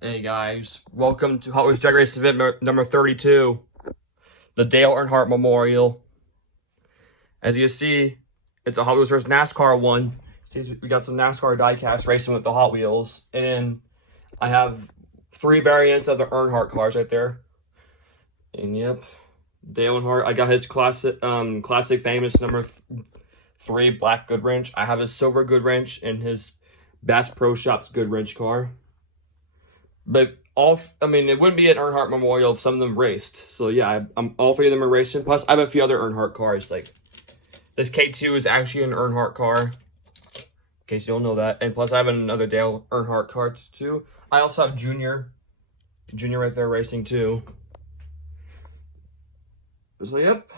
Hey guys, welcome to Hot Wheels Drag Race event number 32, the Dale Earnhardt Memorial. As you can see, it's a Hot Wheels vs. NASCAR one. See, we got some NASCAR diecast racing with the Hot Wheels, and I have 3 variants of the Earnhardt cars right there. And yep, Dale Earnhardt. I got his classic famous number 3 black Goodwrench. I have his silver Goodwrench and his Bass Pro Shops Goodwrench car. But it wouldn't be an Earnhardt Memorial if some of them raced. So yeah, all 3 of them are racing. Plus, I have a few other Earnhardt cars. Like this K2 is actually an Earnhardt car, in case you don't know that. And plus, I have another Dale Earnhardt car too. I also have Junior right there racing too. So yep.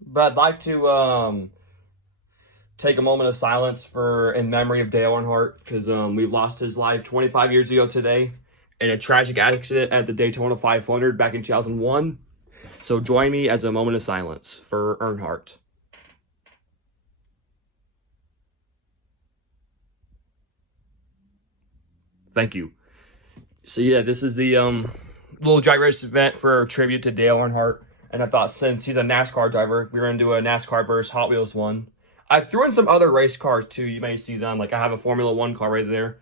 But I'd like to take a moment of silence in memory of Dale Earnhardt, because we've lost his life 25 years ago today in a tragic accident at the Daytona 500 back in 2001. So join me as a moment of silence for Earnhardt. Thank you. So yeah, this is the little drag race event for a tribute to Dale Earnhardt. And I thought, since he's a NASCAR driver, we were going to do a NASCAR versus Hot Wheels one. I threw in some other race cars too. You may see them. Like I have a Formula 1 car right there,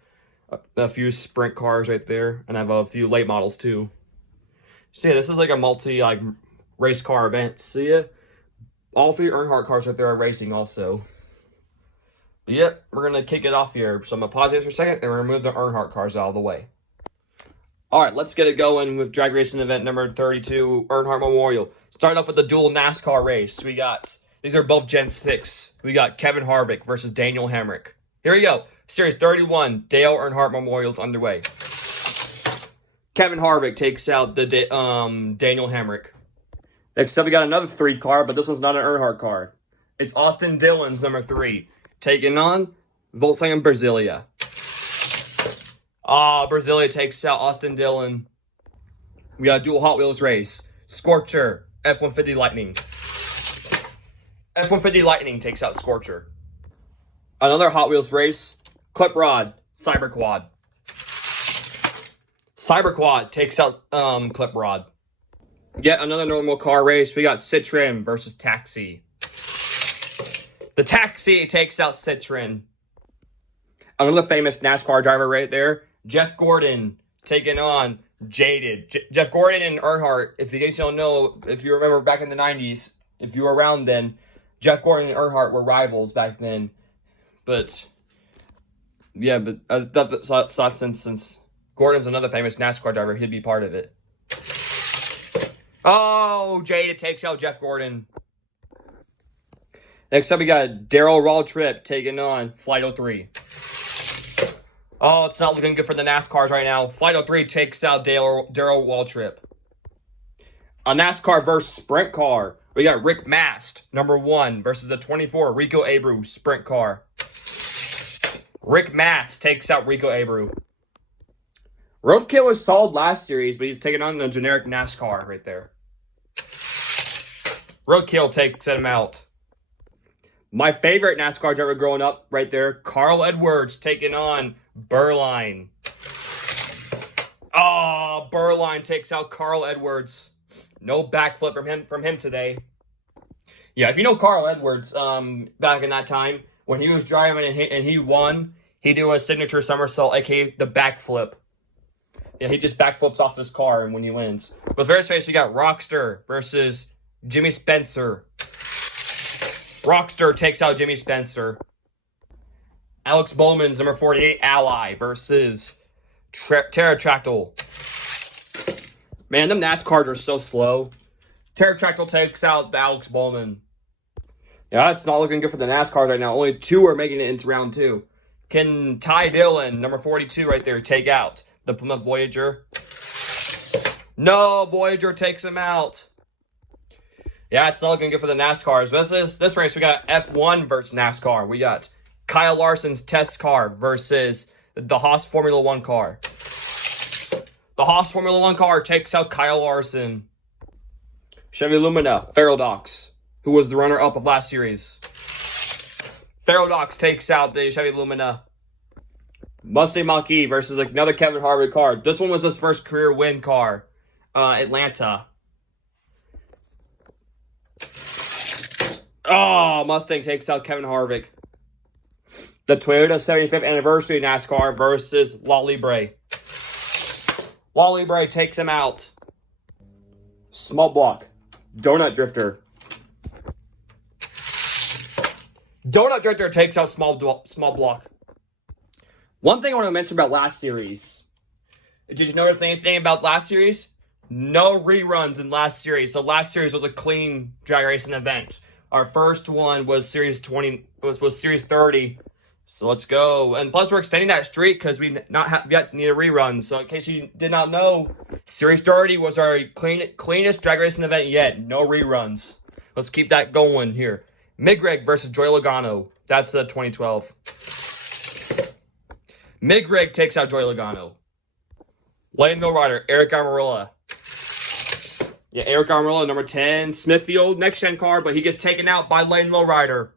a few sprint cars right there, and I have a few late models too. So yeah, this is like a multi race car event. See ya. All 3 Earnhardt cars right there are racing also. But yep, we're gonna kick it off here. So I'm gonna pause this for a second and remove the Earnhardt cars out of the way. All right, let's get it going with drag racing event number 32, Earnhardt Memorial. Starting off with the dual NASCAR race. These are both Gen 6. We got Kevin Harvick versus Daniel Hemrick. Here we go. Series 31, Dale Earnhardt Memorial's underway. Kevin Harvick takes out the Daniel Hemrick. Next up, we got another 3 car, but this one's not an Earnhardt car. It's Austin Dillon's number 3, taking on Volkswagen Brasilia. Brasilia takes out Austin Dillon. We got a dual Hot Wheels race. Scorcher, F-150 Lightning. F-150 Lightning takes out Scorcher. Another Hot Wheels race. Clip Rod, Cyberquad. Cyberquad takes out Clip Rod. Yet another normal car race. We got Citroen versus Taxi. The Taxi takes out Citroen. Another famous NASCAR driver right there. Jeff Gordon taking on Jaded. Jeff Gordon and Earnhardt, if you guys don't know, if you remember back in the 90s, if you were around then, Jeff Gordon and Earnhardt were rivals back then. But yeah, but I thought since Gordon's another famous NASCAR driver, he'd be part of it. Oh, Jada takes out Jeff Gordon. Next up, we got Darrell Waltrip taking on Flight 03. Oh, it's not looking good for the NASCARs right now. Flight 03 takes out Darrell Waltrip. A NASCAR versus sprint car. We got Rick Mast, number 1, versus the 24 Rico Abreu sprint car. Rick Mast takes out Rico Abreu. Roadkill was solid last series, but he's taking on the generic NASCAR right there. Roadkill takes him out. My favorite NASCAR driver growing up right there, Carl Edwards taking on Burline. Oh, Burline takes out Carl Edwards. No backflip from him today. Yeah, if you know Carl Edwards, back in that time, when he was driving and he won, he do a signature somersault, aka the backflip. Yeah, he just backflips off his car when he wins. But first race, we got Rockster versus Jimmy Spencer. Rockster takes out Jimmy Spencer. Alex Bowman's number 48 Ally versus Pterodactyl. Man, them NASCARs are so slow. Pterodactyl takes out Alex Bowman. Yeah, it's not looking good for the NASCARs right now. Only 2 are making it into round 2. Can Ty Dillon, number 42 right there, take out the Plymouth Voyager? No, Voyager takes him out. Yeah, it's not looking good for the NASCARs. But this race, we got F1 versus NASCAR. We got Kyle Larson's test car versus the Haas Formula 1 car. The Haas Formula 1 car takes out Kyle Larson. Chevy Lumina, Ferrodox, who was the runner-up of last series. Ferrodox takes out the Chevy Lumina. Mustang Mach-E versus another Kevin Harvick car. This one was his first career win car. Atlanta. Oh, Mustang takes out Kevin Harvick. The Toyota 75th anniversary NASCAR versus La Libre. La Libre takes him out. Small block. Donut Drifter. Donut Drifter takes out small block. One thing I want to mention about last series. Did you notice anything about last series? No reruns in last series. So last series was a clean drag racing event. Our first one was series 20. Was series 30. So let's go. And plus, we're extending that streak because we not have yet need a rerun. So in case you did not know, series 30 was our cleanest drag racing event yet. No reruns. Let's keep that going here. Migreg versus Joey Logano. That's 2012. Migreg takes out Joey Logano. Lane Lowrider, Eric Almirola. Yeah, Eric Almirola, number 10. Smithfield, next-gen car, but he gets taken out by Lane Lowrider.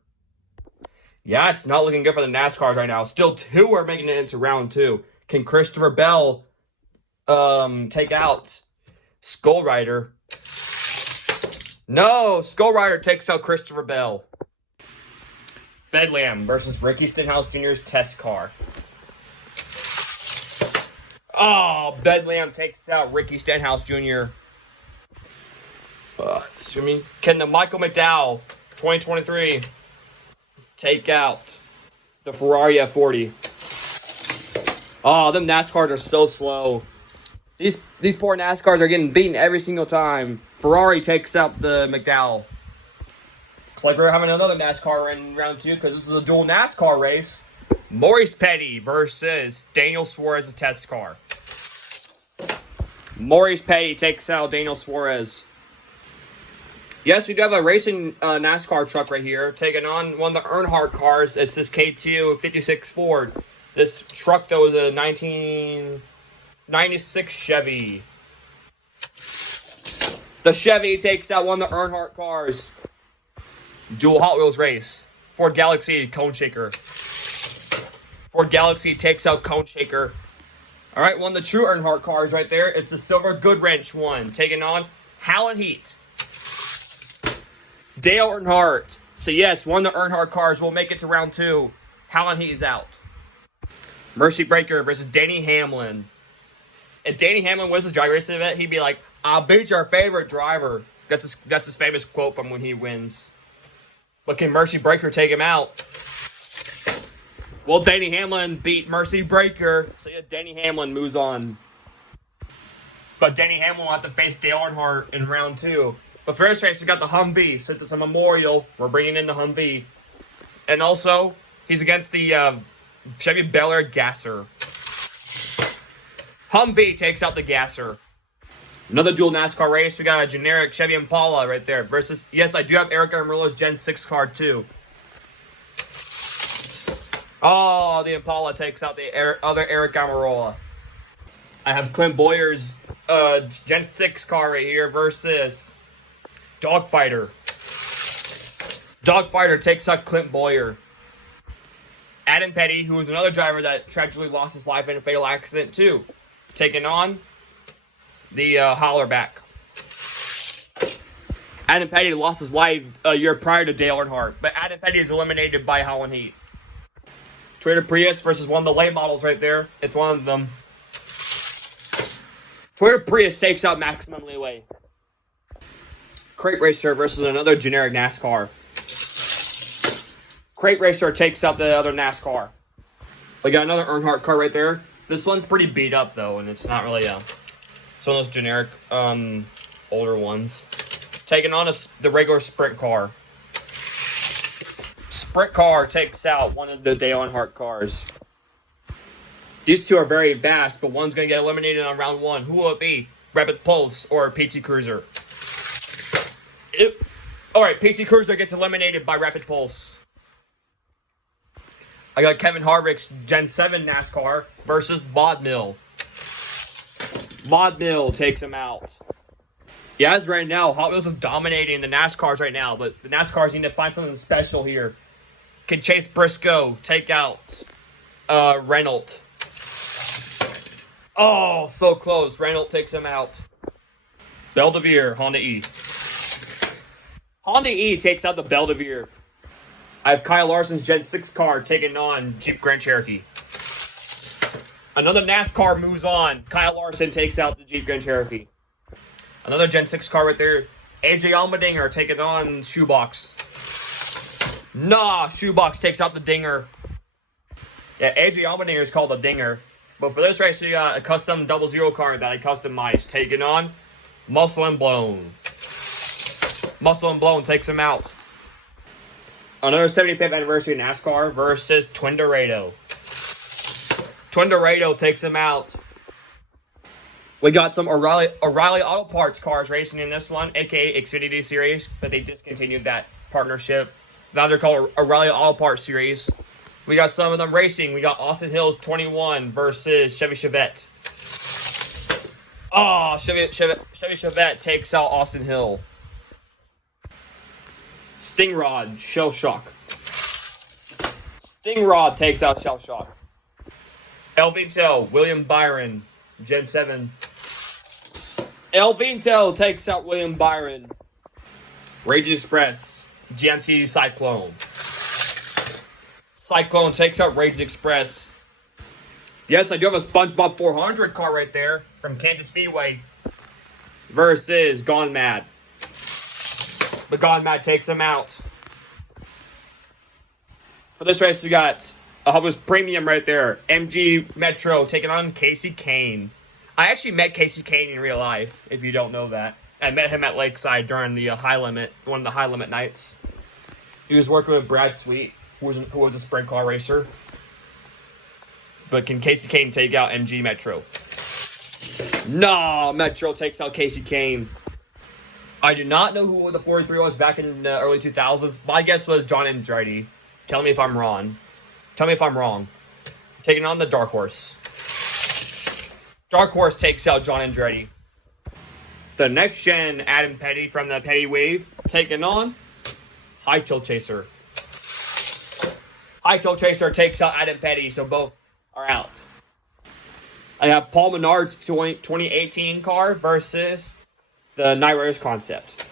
Yeah, it's not looking good for the NASCARs right now. Still 2 are making it into round 2. Can Christopher Bell take out Skull Rider? No, Skull Rider takes out Christopher Bell. Bedlam versus Ricky Stenhouse Jr.'s test car. Oh, Bedlam takes out Ricky Stenhouse Jr. Excuse me. Can the Michael McDowell 2023 take out the Ferrari F40? Oh, them NASCARs are so slow. These poor NASCARs are getting beaten every single time. Ferrari takes out the McDowell. Looks like we're having another NASCAR in round 2 because this is a dual NASCAR race. Maurice Petty versus Daniel Suarez's test car. Maurice Petty takes out Daniel Suarez. Yes, we do have a racing NASCAR truck right here taking on one of the Earnhardt cars. It's this K2 56 Ford. This truck, though, is a 1996 Chevy. The Chevy takes out one of the Earnhardt cars. Dual Hot Wheels race. Ford Galaxy Cone Shaker. Ford Galaxy takes out Cone Shaker. All right, one of the true Earnhardt cars right there. It's the Silver Goodwrench one, taking on Howland Heat. Dale Earnhardt. So yes, one of the Earnhardt cars will make it to round 2. Howland Heat is out. Mercy Breaker versus Danny Hamlin. If Danny Hamlin wins his drag racing event, he'd be like, "I'll beat your favorite driver." That's his famous quote from when he wins. But can Mercy Breaker take him out? Well, Danny Hamlin beat Mercy Breaker, so yeah, Danny Hamlin moves on. But Danny Hamlin will have to face Dale Earnhardt in round 2. But for this race, we got the Humvee. Since it's a memorial, we're bringing in the Humvee. And also, he's against the Chevy Bel Air Gasser. Humvee takes out the Gasser. Another dual NASCAR race. We got a generic Chevy Impala right there. Versus, yes, I do have Eric Almirola's Gen 6 car too. Oh, the Impala takes out the other Eric Almirola. I have Clint Boyer's Gen 6 car right here versus Dogfighter. Dogfighter takes out Clint Boyer. Adam Petty, who was another driver that tragically lost his life in a fatal accident too, taking on the Hollerback. Adam Petty lost his life a year prior to Dale Earnhardt, but Adam Petty is eliminated by Howland Heat. Toyota Prius versus one of the late models right there. It's one of them. Toyota Prius takes out Maximum Leeway. Crate Racer versus another generic NASCAR. Crate Racer takes out the other NASCAR. We got another Earnhardt car right there. This one's pretty beat up though, and it's not really it's one of those generic older ones. Taking on the regular sprint car. Sprint car takes out one of the Dale Earnhardt cars. These two are very fast, but one's going to get eliminated on round 1. Who will it be? Rapid Pulse or PT Cruiser? Alright, PT Cruiser gets eliminated by Rapid Pulse. I got Kevin Harvick's Gen 7 NASCAR versus Mod Mill. Mod Mill takes him out. Yeah, as right now, Hot Wheels is dominating the NASCARs right now, but the NASCARs need to find something special here. Can Chase Briscoe take out Reynolds? Oh, so close. Reynolds takes him out. Belvedere, Honda E. Honda E takes out the Belvedere. I have Kyle Larson's Gen 6 car taking on Jeep Grand Cherokee. Another NASCAR moves on. Kyle Larson takes out the Jeep Grand Cherokee. Another Gen 6 car right there. AJ Allmendinger taking on Shoebox. Nah, Shoebox takes out the Dinger. Yeah, AJ Allmendinger is called the Dinger. But for this race, we got a custom 00 car that I customized. Taking on Muscle and Blown. Muscle and Blown takes him out. Another 75th anniversary NASCAR versus Twin Dorado. Twin Dorado takes him out. We got some O'Reilly Auto Parts cars racing in this one, aka Xfinity Series, but they discontinued that partnership. Now they're called O'Reilly Auto Parts Series. We got some of them racing. We got Austin Hills 21 versus Chevy Chevette. Oh, Chevy Chevette takes out Austin Hill. Stingrod, Shell Shock. Stingrod takes out Shell Shock. El Vito, William Byron, Gen 7. El Vito takes out William Byron. Rage Express, GMC Cyclone. Cyclone takes out Rage Express. Yes, I do have a SpongeBob 400 car right there from Kansas Speedway versus Gone Mad. But Gone Mad takes him out. For this race, we got a Hubba's Premium right there. MG Metro taking on Casey Kane. I actually met Casey Kane in real life, if you don't know that. I met him at Lakeside during the high limit, one of the high limit nights. He was working with Brad Sweet, who was a sprint car racer. But can Casey Kane take out MG Metro? No, Metro takes out Casey Kane. I do not know who the 43 was back in the early 2000s. My guess was John Andretti. Tell me if I'm wrong. Tell me if I'm wrong. Taking on the Dark Horse. Dark Horse takes out John Andretti. The next gen Adam Petty from the Petty Wave taking on High Chill Chaser. High Chill Chaser takes out Adam Petty, so both are out. I have Paul Menard's 2018 car versus the Knight Riders concept.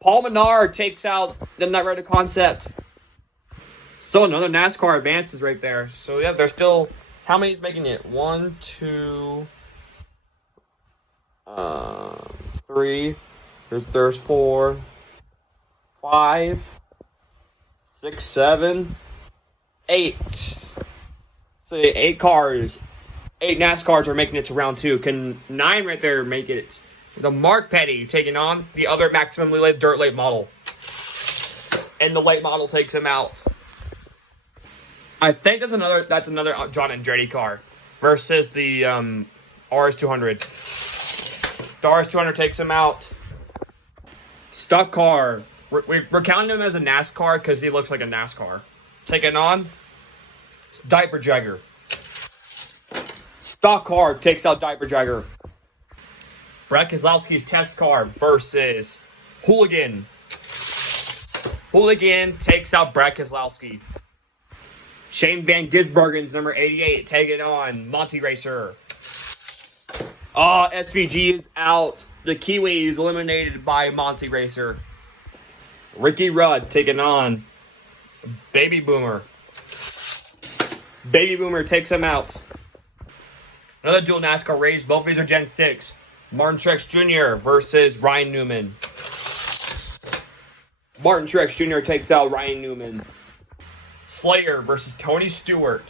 Paul Menard takes out the Knight Rider concept. So another NASCAR advances right there. So yeah, there's still, how many is making it? 1, 2, 3. There's 4, 5, 6, 7, 8. So 8 cars. 8 NASCARs are making it to round 2. Can 9 right there make it? The Mark Petty taking on the other maximally late dirt late model. And the late model takes him out. I think that's another John Andretti car versus the RS200. The RS200 takes him out. Stock car. We're counting him as a NASCAR because he looks like a NASCAR. Taking on Diaper Jagger. Stock car takes out Diaper Jagger. Brad Keselowski's test car versus Hooligan. Hooligan takes out Brad Keselowski. Shane Van Gisbergen's number 88 taking on Monty Racer. SVG is out. The Kiwi is eliminated by Monty Racer. Ricky Rudd taking on Baby Boomer. Baby Boomer takes him out. Another dual NASCAR race. Both of these are Gen 6. Martin Truex Jr. versus Ryan Newman. Martin Truex Jr. takes out Ryan Newman. Slayer versus Tony Stewart.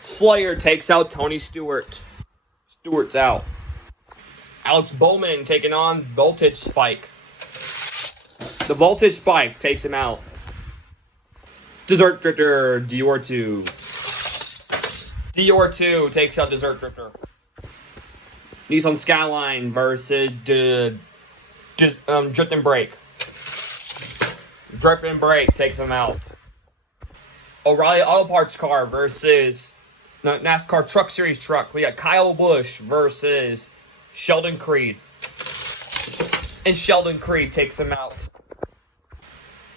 Slayer takes out Tony Stewart. Stewart's out. Alex Bowman taking on Voltage Spike. The Voltage Spike takes him out. Desert Drifter Dior 2. Dior 2 takes out Desert Drifter. Nissan Skyline versus Drift and Brake. Drift and Brake takes him out. O'Reilly Auto Parts car versus NASCAR Truck Series truck. We got Kyle Busch versus Sheldon Creed. And Sheldon Creed takes him out.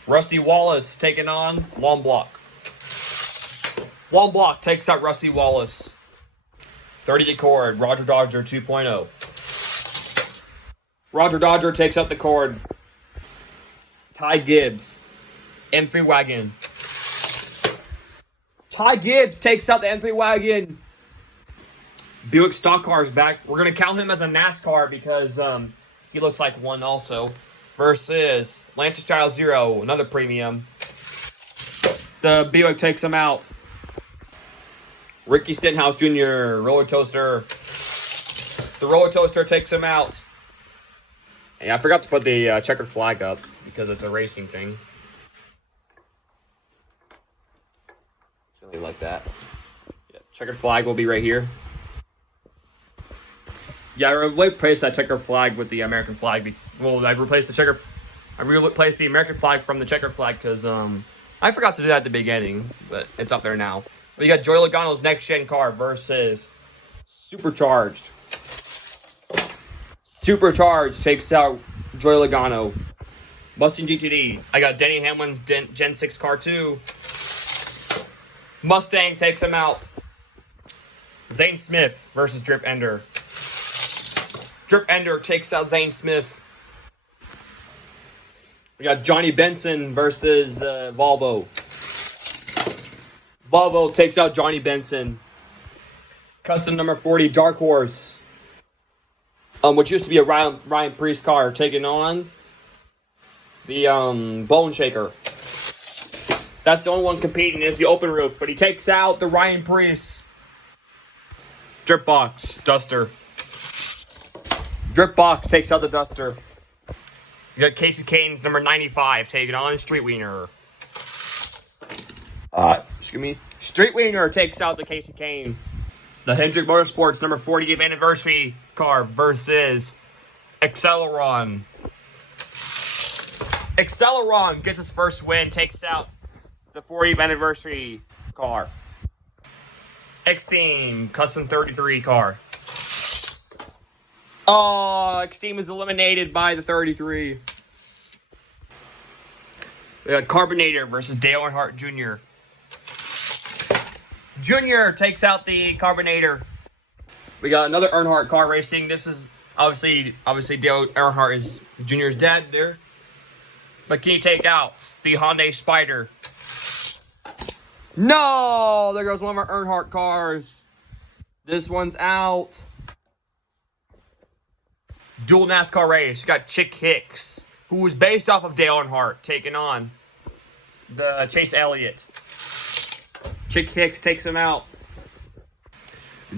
Rusty Wallace taking on Long Block. One block takes out Rusty Wallace. 30 cord, Roger Dodger 2.0. Roger Dodger takes out the cord. Ty Gibbs, M3 wagon. Ty Gibbs takes out the M3 wagon. Buick stock car is back. We're going to count him as a NASCAR because he looks like one also. Versus Lancer Style Zero, another premium. The Buick takes him out. Ricky Stenhouse Jr., Roller Toaster. The Roller Toaster takes him out. And I forgot to put the checkered flag up because it's a racing thing. Something like that. Yeah, checkered flag will be right here. Yeah, I replaced that checkered flag with the American flag. Well, I replaced the American flag from the checkered flag because I forgot to do that at the beginning, but it's up there now. We got Joey Logano's next gen car versus Supercharged. Supercharged takes out Joey Logano. Mustang GTD. I got Denny Hamlin's Gen 6 car too. Mustang takes him out. Zane Smith versus Drip Ender. Drip Ender takes out Zane Smith. We got Johnny Benson versus Volvo. Volvo takes out Johnny Benson. Custom number 40 Dark Horse. Which used to be a Ryan Priest car, taking on the Bone Shaker. That's the only one competing is the open roof, but he takes out the Ryan Priest. Drip Box Duster. Drip Box takes out the Duster. You got Casey Kane's number 95 taking on Street Wiener. Excuse me. Street Wiener takes out the Casey Kane. The Hendrick Motorsports number 40th anniversary car versus Acceleron. Acceleron gets his first win, takes out the 40th anniversary car. X-Team Custom 33 car. Oh, X-Team is eliminated by the 33. We got Carbonator versus Dale Earnhardt Jr. Junior takes out the Carbonator. We got another Earnhardt car racing. This is obviously Dale Earnhardt is Junior's dad there. But can you take out the Hyundai Spider? No! There goes one of our Earnhardt cars. This one's out. Dual NASCAR race. We got Chick Hicks, who was based off of Dale Earnhardt, taking on the Chase Elliott. Chick Hicks takes him out.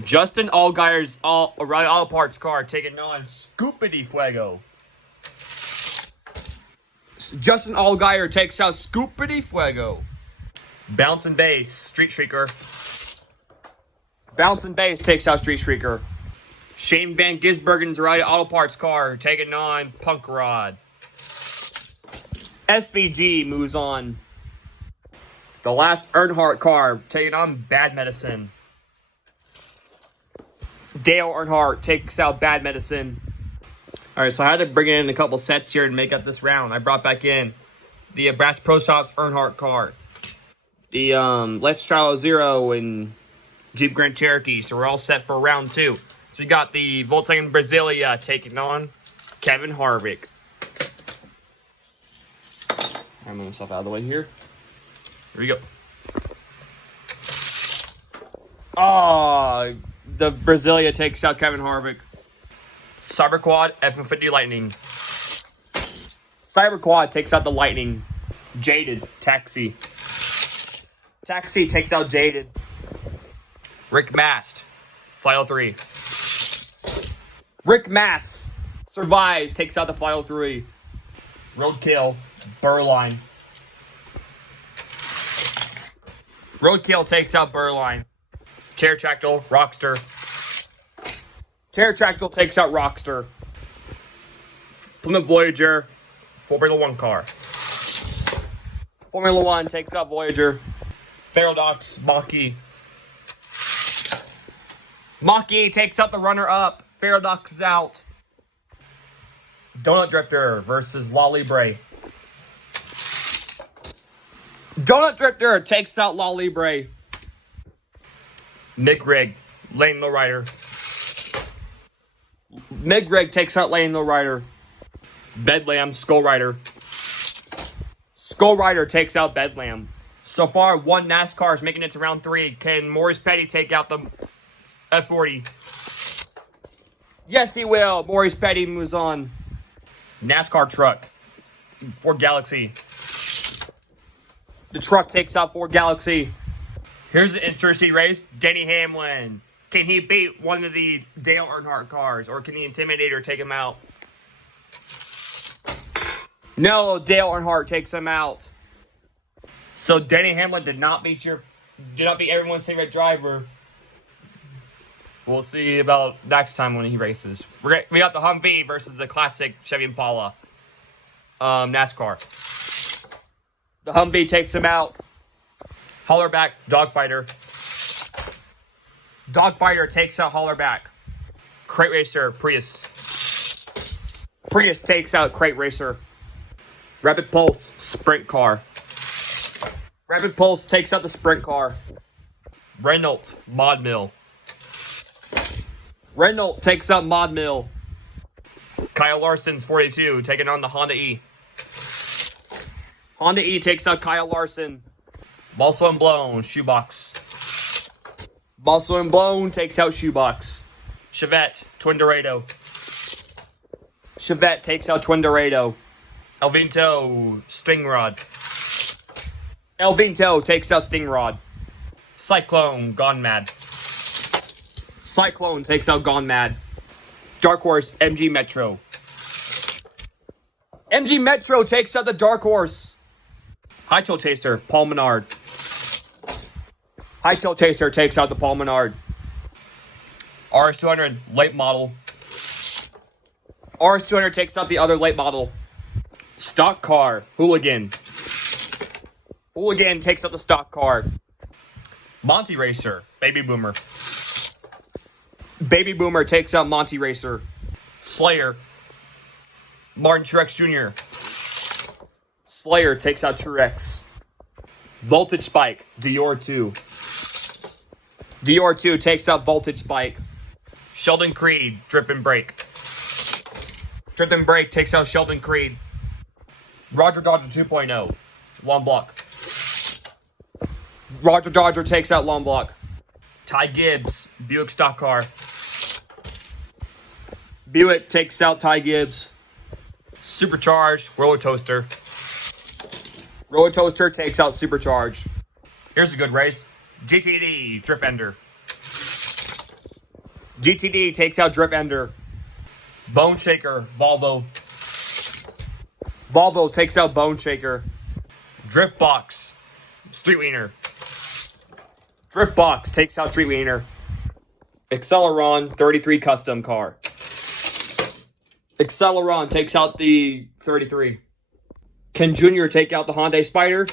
Justin Allgaier's O'Reilly Auto Parts car taking on Scoopity Fuego. Justin Allgaier takes out Scoopity Fuego. Bounce and Bass, Street Shrieker. Bounce and Bass takes out Street Shrieker. Shane Van Gisbergen's O'Reilly Auto Parts car taking on Punk Rod. SVG moves on. The last Earnhardt car taking on Bad Medicine. Dale Earnhardt takes out Bad Medicine. Alright, so I had to bring in a couple sets here and make up this round. I brought back in the Brass Pro Shops Earnhardt car. The Let's Trial Zero and Jeep Grand Cherokee. So we're all set for round two. So we got the Volkswagen Brasilia taking on Kevin Harvick. I'll move myself out of the way here. Here we go. Oh, the Brasilia takes out Kevin Harvick. Cyberquad F-150 Lightning. Cyberquad takes out the Lightning. Jaded Taxi. Taxi takes out Jaded. Rick Mast, File 3. Rick Mast survives, takes out the File 3. Roadkill, Burline. Roadkill takes out Burline. Pterodactyl, Rockster. Pterodactyl takes out Rockster. Plymouth Voyager, Formula 1 car. Formula 1 takes out Voyager. Ferrodox, Maki. Maki takes out the runner-up. Ferrodox is out. Donut Drifter versus La Libre. Donut Drifter takes out La Libre. Mig Rig, Lane Lowrider. Mig Rig takes out Lane Lowrider. Bedlam, Skull Rider. Skull Rider takes out Bedlam. So far, one NASCAR is making it to round 3. Can Maurice Petty take out the F40? Yes, he will. Maurice Petty moves on. NASCAR truck. Ford Galaxy. The truck takes out Ford Galaxy. Here's the interesting race. Denny Hamlin. Can he beat one of the Dale Earnhardt cars? Or can the Intimidator take him out? No, Dale Earnhardt takes him out. So Denny Hamlin did not beat everyone's favorite driver. We'll see about next time when he races. We got the Humvee versus the classic Chevy Impala. NASCAR. The Humvee takes him out. Hollerback, Dogfighter. Dogfighter takes out Hollerback. Crate Racer, Prius. Prius takes out Crate Racer. Rapid Pulse, Sprint Car. Rapid Pulse takes out the Sprint Car. Renault, Mod Mill. Renault takes out Mod Mill. Kyle Larson's 42, taking on the Honda E. Honda E takes out Kyle Larson. Balso and Blown, Shoebox. Balso and Blown takes out Shoebox. Chevette, Twin Dorado. Chevette takes out Twin Dorado. El Vinto, Stingrod. El Vinto takes out Stingrod. Cyclone, Gone Mad. Cyclone takes out Gone Mad. Dark Horse, MG Metro. MG Metro takes out the Dark Horse. Hightail Chaser, Paul Menard. Hightail Chaser takes out the Paul Menard. RS200, late model. RS200 takes out the other late model. Stock car, Hooligan. Hooligan takes out the stock car. Monty Racer, Baby Boomer. Baby Boomer takes out Monty Racer. Slayer, Martin Truex Jr. Slayer takes out Truex. Voltage Spike, Dior 2. Dior 2 takes out Voltage Spike. Sheldon Creed, Drip and Brake. Drip and Brake takes out Sheldon Creed. Roger Dodger 2.0, Long Block. Roger Dodger takes out Long Block. Ty Gibbs, Buick Stock Car. Buick takes out Ty Gibbs. Supercharged, Roller Toaster. Roller Toaster takes out Supercharged. Here's a good race. GTD, Drift Ender. GTD takes out Drift Ender. Bone Shaker, Volvo. Volvo takes out Bone Shaker. Drift Box, Street Wiener. Drift Box takes out Street Wiener. Acceleron 33 custom car. Acceleron takes out the 33. Can Junior take out the Hyundai Spider?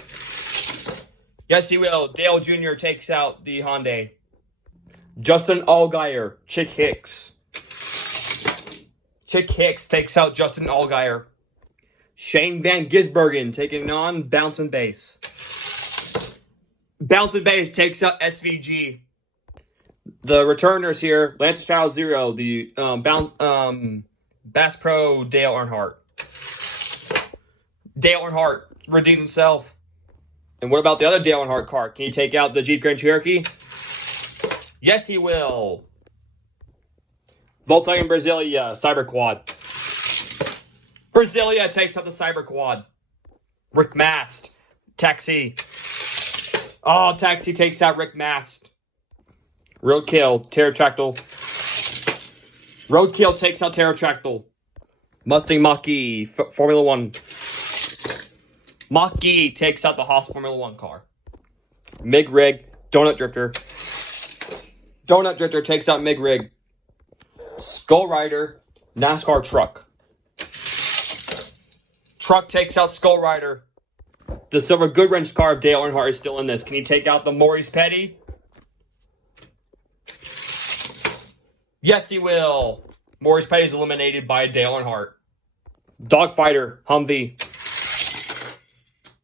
Yes, he will. Dale Jr. takes out the Hyundai. Justin Allgaier, Chick Hicks. Chick Hicks takes out Justin Allgaier. Shane Van Gisbergen taking on Bounce and Bass. Bounce and Bass takes out SVG. The returners here, Lance Child Zero, the Bass Pro Dale Earnhardt. Dale Earnhardt redeemed himself. And what about the other Dale Earnhardt car? Can he take out the Jeep Grand Cherokee? Yes, he will. Volkswagen Brasilia, Cyber Quad. Brasilia takes out the Cyber Quad. Rick Mast, Taxi. Oh, Taxi takes out Rick Mast. Roadkill, Pterodactyl. Roadkill takes out Pterodactyl. Mustang Mach-E, Formula 1. Mach-E takes out the Haas Formula 1 car. Mig Rig, Donut Drifter. Donut Drifter takes out Mig Rig. Skull Rider, NASCAR Truck. Truck takes out Skull Rider. The silver Goodwrench car of Dale Earnhardt is still in this. Can he take out the Maurice Petty? Yes, he will. Maurice Petty is eliminated by Dale Earnhardt. Dogfighter, Humvee.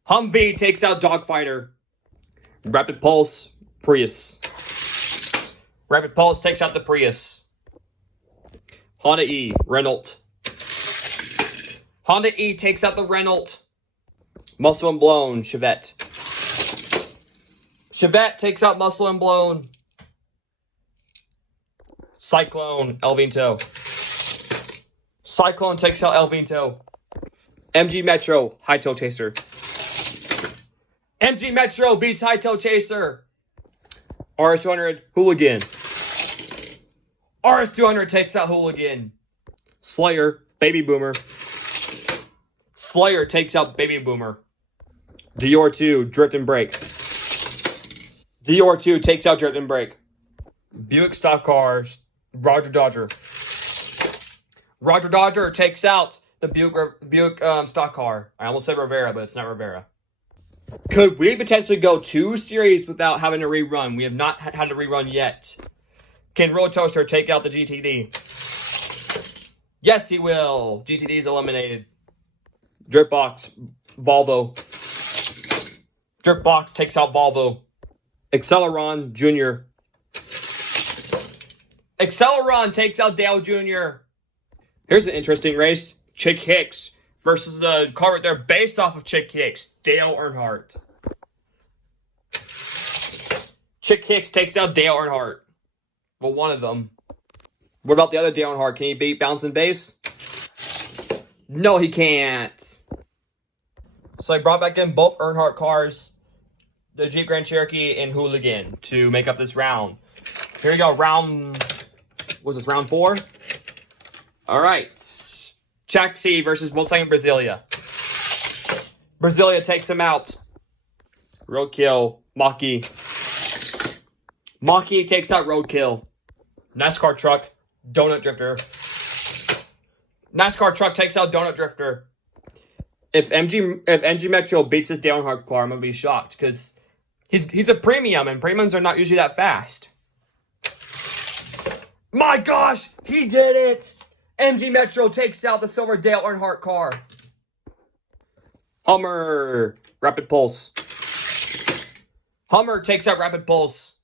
Humvee takes out Dogfighter. Rapid Pulse, Prius. Rapid Pulse takes out the Prius. Honda E, Renault. Honda E takes out the Renault. Muscle and Blown, Chevette. Chevette takes out Muscle and Blown. Cyclone, El Vento. Cyclone takes out El Vento. MG Metro, High Tail Chaser. MG Metro beats High Tail Chaser. RS200, Hooligan. RS200 takes out Hooligan. Slayer, Baby Boomer. Slayer takes out Baby Boomer. Dior 2, Drift and Brake. Dior 2 takes out Drift and Brake. Buick Stock Cars, Roger Dodger. Roger Dodger takes out the Buick stock car. I almost said Rivera, but it's not Rivera. Could we potentially go 2 series without having a rerun? We have not had a rerun yet. Can Road Toaster take out the GTD? Yes, he will. GTD is eliminated. Dripbox, Volvo. Dripbox takes out Volvo. Acceleron Jr. Acceleron takes out Dale Jr. Here's an interesting race. Chick Hicks versus the car right there based off of Chick Hicks. Dale Earnhardt. Chick Hicks takes out Dale Earnhardt. Well, one of them. What about the other Dale Earnhardt? Can he beat Bounce and Bass? No, he can't. So I brought back in both Earnhardt cars, the Jeep Grand Cherokee and Hooligan, to make up this round. Here we go. Was this round 4? All right. Chassis versus Volkswagen Brasilia. Brasilia takes him out. Roadkill, Mach-E. Mach-E takes out Roadkill. NASCAR truck, Donut Drifter. NASCAR truck takes out Donut Drifter. If MG Metro beats this Dale Earnhardt car, I'm gonna be shocked because he's a premium and premiums are not usually that fast. My gosh, he did it! MG Metro takes out the silver Dale Earnhardt car. Hummer, Rapid Pulse. Hummer takes out Rapid Pulse.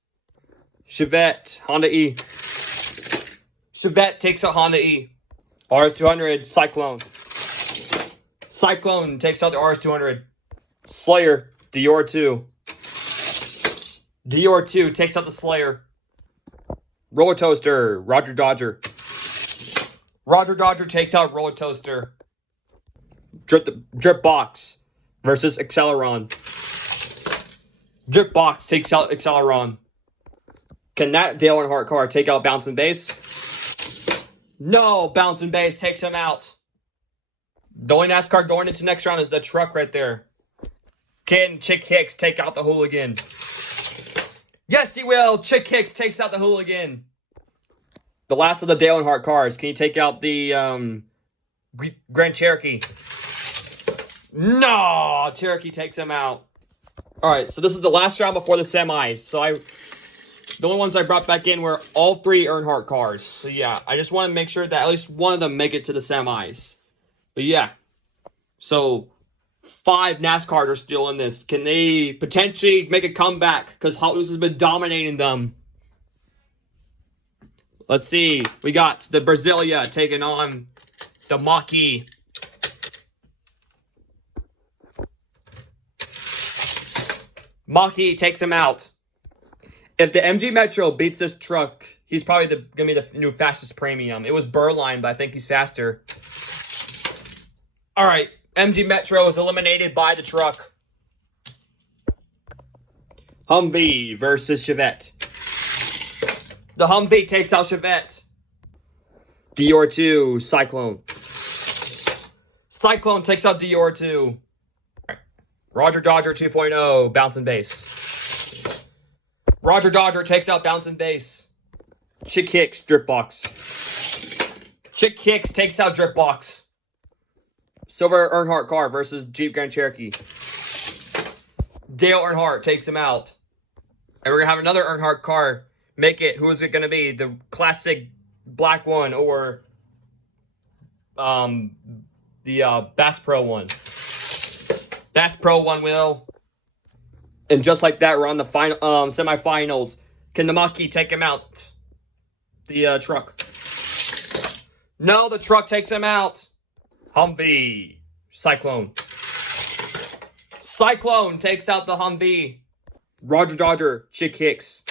Chevette, Honda E. Chevette takes out Honda E. RS200, Cyclone. Cyclone takes out the RS200. Slayer, Dior 2. Dior 2 takes out the Slayer. Roller Toaster, Roger Dodger. Roger Dodger takes out Roller Toaster. Drip Box versus Acceleron. Drip Box takes out Acceleron. Can that Dale Earnhardt car take out Bounce and Bass? No, Bounce and Bass takes him out. The only NASCAR going into next round is the truck right there. Can Chick Hicks take out the Hooligan? Yes, he will. Chick Hicks takes out the Hooligan. The last of the Dale Earnhardt cars. Can you take out the Grand Cherokee? No, Cherokee takes him out. All right, so this is the last round before the semis. So the only ones I brought back in were all 3 Earnhardt cars. So yeah, I just want to make sure that at least one of them make it to the semis. But yeah, so 5 NASCARs are still in this. Can they potentially make a comeback? Because Hot Wheels has been dominating them. Let's see. We got the Brasilia taking on the Mach-E. Mach-E takes him out. If the MG Metro beats this truck, he's probably going to be the new fastest premium. It was Berline, but I think he's faster. All right. MG Metro is eliminated by the truck. Humvee versus Chevette. The Humvee takes out Chevette. Dior 2, Cyclone. Cyclone takes out Dior 2. Roger Dodger 2.0, Bounce and Bass. Roger Dodger takes out Bounce and Bass. Chick Hicks, Dripbox. Chick Hicks takes out Dripbox. Silver Earnhardt car versus Jeep Grand Cherokee. Dale Earnhardt takes him out. And we're going to have another Earnhardt car. Make it, who is it going to be? The classic black one or the Bass Pro one. Bass Pro one will. And just like that, we're on the final semifinals. Can the Mach-E take him out? the truck. No, the truck takes him out. Humvee. Cyclone. Cyclone takes out the Humvee. Roger Dodger. Chick Hicks.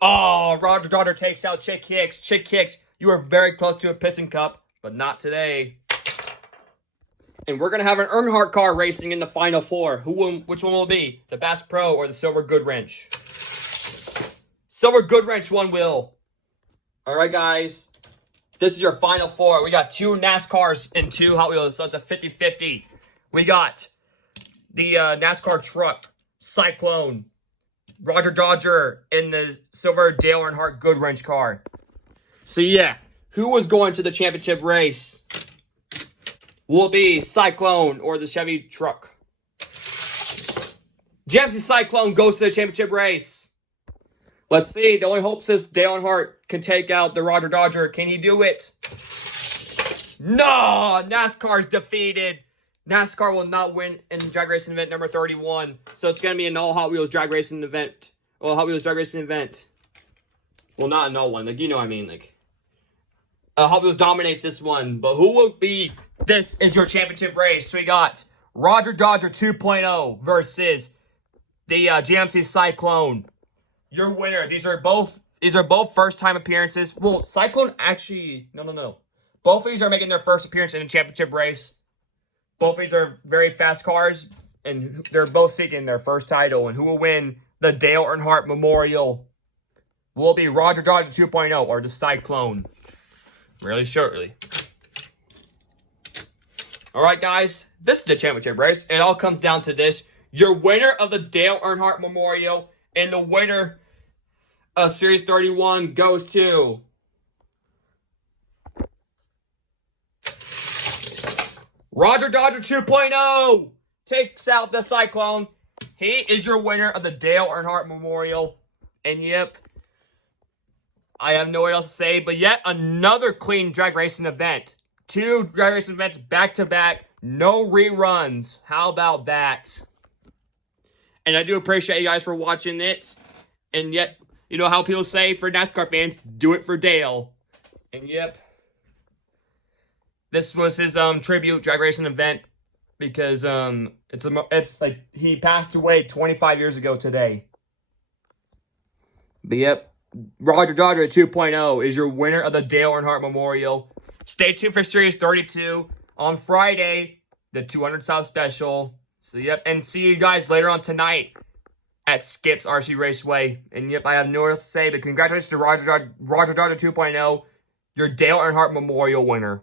Oh, Roger Dodger takes out Chick Hicks. Chick Hicks, you are very close to a Piston Cup, but not today. And we're going to have an Earnhardt car racing in the Final Four. Which one will it be? The Bass Pro or the Silver Goodwrench? Silver Goodwrench one will. All right, guys. This is your Final Four. We got 2 NASCARs and 2 Hot Wheels, so it's a 50-50. We got the NASCAR truck, Cyclone, Roger Dodger, in the silver Dale Earnhardt Goodwrench car. So, yeah. Who was going to the championship race? Will it be Cyclone or the Chevy truck? GMC Cyclone goes to the championship race. Let's see. The only hope is Dale Earnhardt can take out the Roger Dodger. Can he do it? No! NASCAR's defeated. NASCAR will not win in drag racing event number 31. So it's going to be an all Hot Wheels drag racing event. Well, Hot Wheels drag racing event. Well, not an all one. Like, you know what I mean. Like, Hot Wheels dominates this one. But who will be... This is your championship race. So we got Roger Dodger 2.0 versus the GMC Cyclone. Your winner. These are both first time appearances. Well, Cyclone actually... No. Both of these are making their first appearance in a championship race. Both of these are very fast cars, and they're both seeking their first title. And who will win the Dale Earnhardt Memorial? Will it be Roger Dodger 2.0 or the Cyclone? Really shortly. All right, guys. This is the championship race. It all comes down to this. Your winner of the Dale Earnhardt Memorial and the winner of Series 31 goes to... Roger Dodger 2.0 takes out the Cyclone. He is your winner of the Dale Earnhardt Memorial. And yep, I have no what else to say, but yet another clean drag racing event. 2 drag racing events back to back, no reruns. How about that? And I do appreciate you guys for watching it. And yet, you know how people say for NASCAR fans, do it for Dale. And yep. This was his tribute drag racing event because it's like he passed away 25 years ago today. But yep, Roger Dodger 2.0 is your winner of the Dale Earnhardt Memorial. Stay tuned for Series 32 on Friday, the 200 South Special. So yep, and see you guys later on tonight at Skip's RC Raceway. And yep, I have no else to say, but congratulations to Roger Dodger 2.0, your Dale Earnhardt Memorial winner.